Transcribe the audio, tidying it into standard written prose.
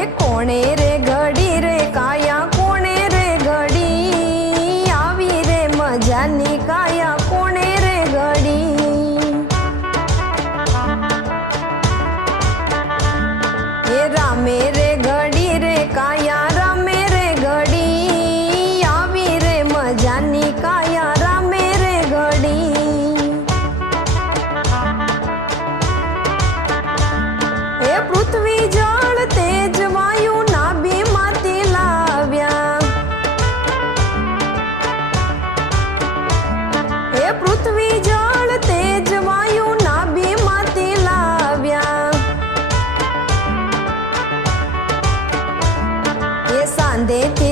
એ કોણે રે ઘડી રે કાયા કોણે રે ઘડી આવી રે મજાની કાયા કોણે રે ઘડી એ રામે રે ઘડી રે કાયા રામે રે ઘડી આવી રે મજાની કાયા રામે રે ઘડી એ પૃથ્વી જળ તેજ વાયુ નાભી માંથી લાવ્યા એ પૃથ્વી જળ તેજ વાયુ નાભી માંથી લાવ્યા એ સાંધેથી